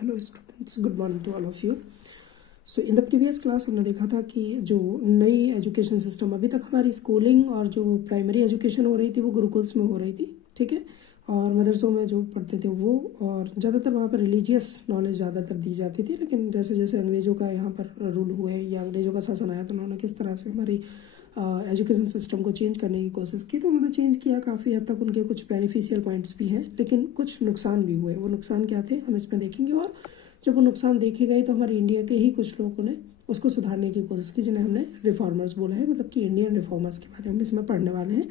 Hello students, good morning to all of you. So in the previous class हमने देखा था कि जो नई एजुकेशन सिस्टम, अभी तक हमारी स्कूलिंग और जो प्राइमरी एजुकेशन हो रही थी वो गुरुकुल्स में हो रही थी, ठीक है, और मदरसों में जो पढ़ते थे वो, और ज़्यादातर वहाँ पर रिलीजियस नॉलेज ज़्यादातर दी जाती थी। लेकिन जैसे जैसे अंग्रेज़ों का यहाँ पर रूल हुए या अंग्रेज़ों का शासन आया तो उन्होंने किस तरह से हमारी एजुकेशन सिस्टम को चेंज करने की कोशिश की, तो उन्होंने चेंज किया काफ़ी हद तक। उनके कुछ बेनिफिशियल पॉइंट्स भी हैं लेकिन कुछ नुकसान भी हुए। वो नुकसान क्या थे हम इसमें देखेंगे, और जब वो नुकसान देखे गए तो हमारे इंडिया के ही कुछ लोगों ने उसको सुधारने की कोशिश की, जिन्हें हमने रिफॉर्मर्स बोला है, मतलब कि इंडियन रिफॉर्मर्स के बारे में हम इसमें पढ़ने वाले हैं,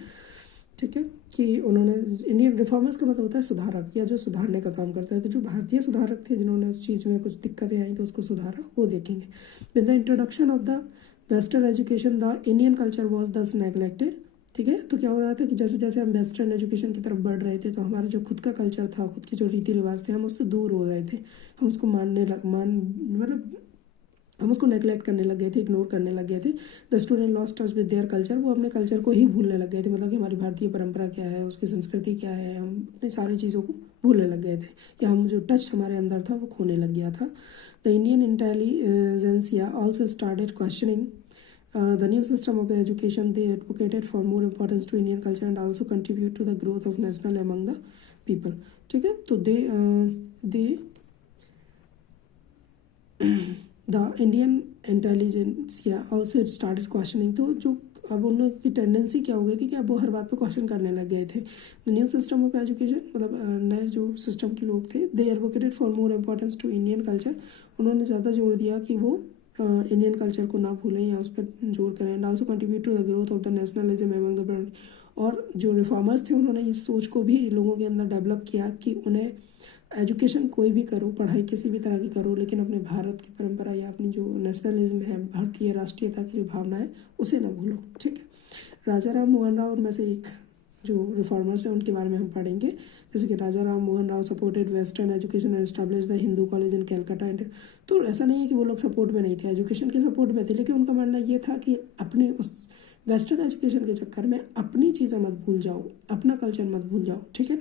ठीक है। कि उन्होंने, इंडियन रिफॉर्मर्स का मतलब होता है सुधारक, या जो सुधारने का काम करता है। तो जो भारतीय सुधारक थे जिन्होंने उस चीज़ में कुछ दिक्कतें आई तो उसको सुधारा, वो देखेंगे। With the introduction of the western education the Indian culture was दस नेग्लेक्टेड, ठीक है। तो क्या हो रहा था कि जैसे जैसे हम वेस्टर्न एजुकेशन की तरफ बढ़ रहे थे तो हमारा जो खुद का कल्चर था, खुद के जो रीति रिवाज थे, हम उससे दूर हो रहे थे। हम उसको मतलब हम उसको नेगलेक्ट करने लग गए थे, इग्नोर करने लग गए थे। The student lost touch with their culture, वो अपने कल्चर को ही भूलने लग गए थे। मतलब कि हमारी भारतीय परंपरा क्या है, उसकी संस्कृति क्या है, हम अपनी सारी चीज़ों को भूलने लग गए थे, या हम जो टच हमारे अंदर था वो खोने लग गया था। The Indian intelligentsia also started questioning the new system of education. They advocated for more importance to Indian culture and also contribute to the growth of national among the people, ठीक है। तो they the Indian intelligentsia also it started questioning. तो जो अब उनकी tendency क्या हो गई थी कि अब वो हर बात पे क्वेश्चन करने लग गए थे। The new system of education, मतलब नए जो सिस्टम के लोग थे, they advocated for more importance to Indian culture. उन्होंने ज़्यादा जोर दिया कि वो इंडियन कल्चर को ना भूलें या उस पर जोर करें। And also contribute to the growth of the nationalism among the brand. और जो रिफॉर्मर्स थे उन्होंने इस सोच को भी लोगों के अंदर डेवलप किया कि उन्हें एजुकेशन कोई भी करो, पढ़ाई किसी भी तरह की करो, लेकिन अपने भारत की परंपरा या अपनी जो नेशनलिज्म है, भारतीय राष्ट्रीयता की जो भावना है, उसे ना भूलो, ठीक है। राजा राम मोहन राव उनमें से एक जो रिफॉर्मर्स हैं उनके बारे में हम पढ़ेंगे। जैसे कि Raja Ram Mohan Rao supported western education and establish the Hindu college in Calcutta and. तो ऐसा नहीं है कि वो लोग सपोर्ट में नहीं थे, एजुकेशन के सपोर्ट में थे, लेकिन उनका मानना ये था कि अपने उस वेस्टर्न एजुकेशन के चक्कर में अपनी चीज़ें मत भूल जाओ, अपना कल्चर मत भूल जाओ, ठीक है।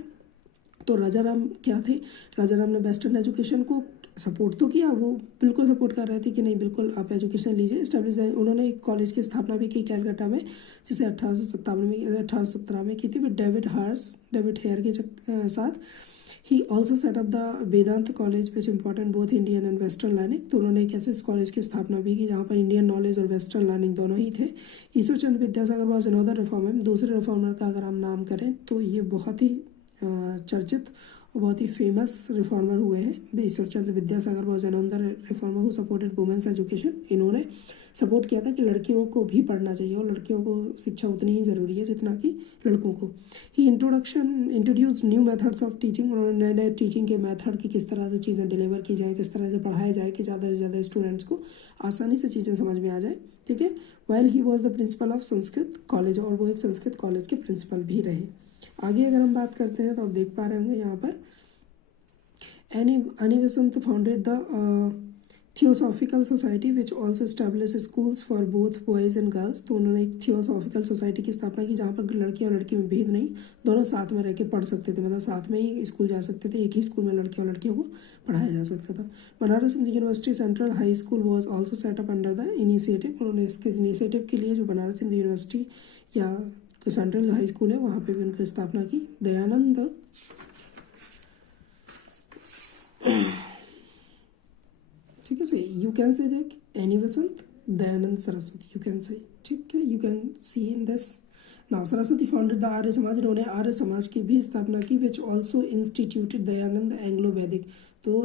तो राजा राम क्या थे, राजा राम ने वेस्टर्न एजुकेशन को सपोर्ट तो किया, वो बिल्कुल सपोर्ट कर रहे थे कि नहीं बिल्कुल आप एजुकेशन लीजिए, स्टैब्लिश। उन्होंने एक कॉलेज की स्थापना भी की कैलकाटा में, जिसे 1817 में की थी, विद डेविड हेयर के साथ। He also set up the Vedanta college which important both Indian and western learning. तो उन्होंने एक ऐसे कॉलेज की स्थापना भी की जहाँ पर इंडियन नॉलेज और वेस्टर्न लर्निंग दोनों ही थे। ईश्वर Chandra Vidyasagar was another reformer. दूसरे रिफॉर्मर का अगर हम नाम करें तो ये बहुत ही चर्चित और बहुत ही फेमस रिफॉर्मर हुए हैं। Ishwar Chandra Vidyasagar was another reformer who supported women's education. इन्होंने सपोर्ट किया था कि लड़कियों को भी पढ़ना चाहिए और लड़कियों को शिक्षा उतनी ही ज़रूरी है जितना कि लड़कों को। He introduce new methods of teaching. उन्होंने नए नए टीचिंग के मेथड की किस तरह से चीज़ें डिलीवर की जाए, किस तरह से पढ़ाया जाए कि ज़्यादा से ज़्यादा स्टूडेंट्स को आसानी से चीज़ें समझ में आ जाए, ठीक है। While he was the principle of Sanskrit college, और वो एक संस्कृत कॉलेज के प्रिंसिपल भी रहे। आगे अगर हम बात करते हैं तो आप देख पा रहे होंगे यहाँ पर Annie Besant founded the theosophical society which also establish schools for both boys and girls. तो उन्होंने एक थियोसॉफिकल सोसाइटी की स्थापना की जहाँ पर लड़की और लड़की में भेद नहीं, दोनों साथ में रह के पढ़ सकते थे, मतलब साथ में ही स्कूल जा सकते थे, एक ही स्कूल में लड़के और लड़कियों को पढ़ाया जा सकता था। Banaras Hindu university central high school was also setup under the initiative. उन्होंने इसके इनिशिएटिव के लिए जो बनारस हिंदू यूनिवर्सिटी या सेंट्रल हाई स्कूल है वहाँ पे भी उनकी स्थापना की। दयानंद, ठीक है। So you can say that Annie Besant Dayanand Saraswati, you can say, ठीक है, you can see in this. Now Saraswati founded the Arya Samaj. इन्होंने आर्य समाज की भी स्थापना की, which also instituted Dayanand Anglo Vedic. तो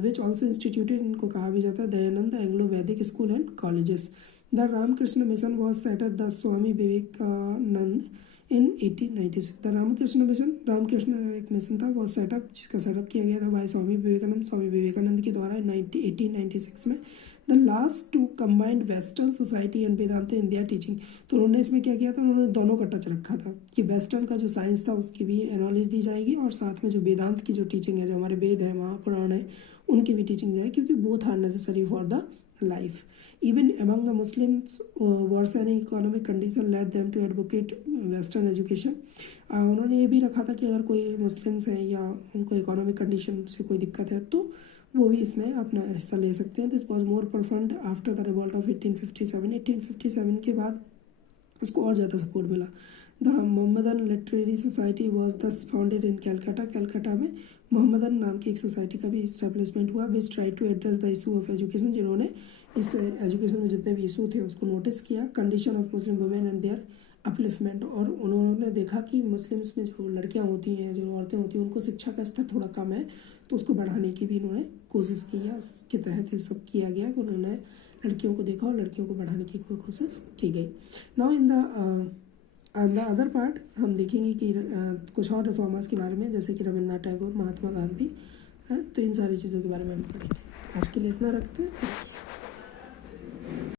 विच ऑल्सो इंस्टीट्यूटेड, इनको कहा भी जाता है Dayanand Anglo Vedic school and colleges. The Ramakrishna mission was set at the Swami Vivekananda in 1896। The Ramakrishna mission, Ramakrishna एक मिशन था, वो सेटअप जिसका सेटअप किया गया था भाई स्वामी विवेकानंद के द्वारा 1896 में। The last two combined western society and Vedanta in their teaching. तो उन्होंने इसमें क्या किया था, उन्होंने दोनों का टच रखा था कि वेस्टर्न का जो साइंस था उसकी भी नॉलेज दी जाएगी और साथ में जो वेदांत की जो टीचिंग है, जो हमारे वेद है, महापुराण है, उनकी भी टीचिंग जाए, क्योंकि both are necessary for the life. Even among the Muslims, worsening economic condition led them to advocate Western education. उन्होंने ये भी रखा था कि अगर कोई मुस्लिम्स हैं या उनको इकोनॉमिक कंडीशन से कोई दिक्कत है तो वो भी इसमें अपना हिस्सा ले सकते हैं। This was more performed after the revolt of 1857। 1857 के बाद इसको और ज़्यादा सपोर्ट मिला। The Mohammedan literary society was दस फाउंडेड इन कैलकाटा। कैलकाटा में मोहम्मदन नाम की एक सोसाइटी का भी इस्टेब्लिशमेंट हुआ, which try to address the issue of education, जिन्होंने इस एजुकेशन में जितने भी इशू थे उसको नोटिस किया। Condition of Muslim women and their upliftment, और उन्होंने देखा कि मुस्लिम्स में जो लड़कियां होती हैं, जो औरतें होती हैं, उनको शिक्षा का स्तर थोड़ा कम है, तो उसको बढ़ाने की भी इन्होंने कोशिश की है। उसके तहत ये सब किया गया कि उन्होंने लड़कियों को देखा और लड़कियों को बढ़ाने की कोई कोशिश की गई। Now in the other part हम देखेंगे कि कुछ और रिफॉर्मर्स के बारे में, जैसे कि रविन्द्रनाथ टैगोर, महात्मा गांधी, तो इन सारी चीज़ों के बारे में हम पढ़ेंगे। आज के लिए इतना रखते हैं।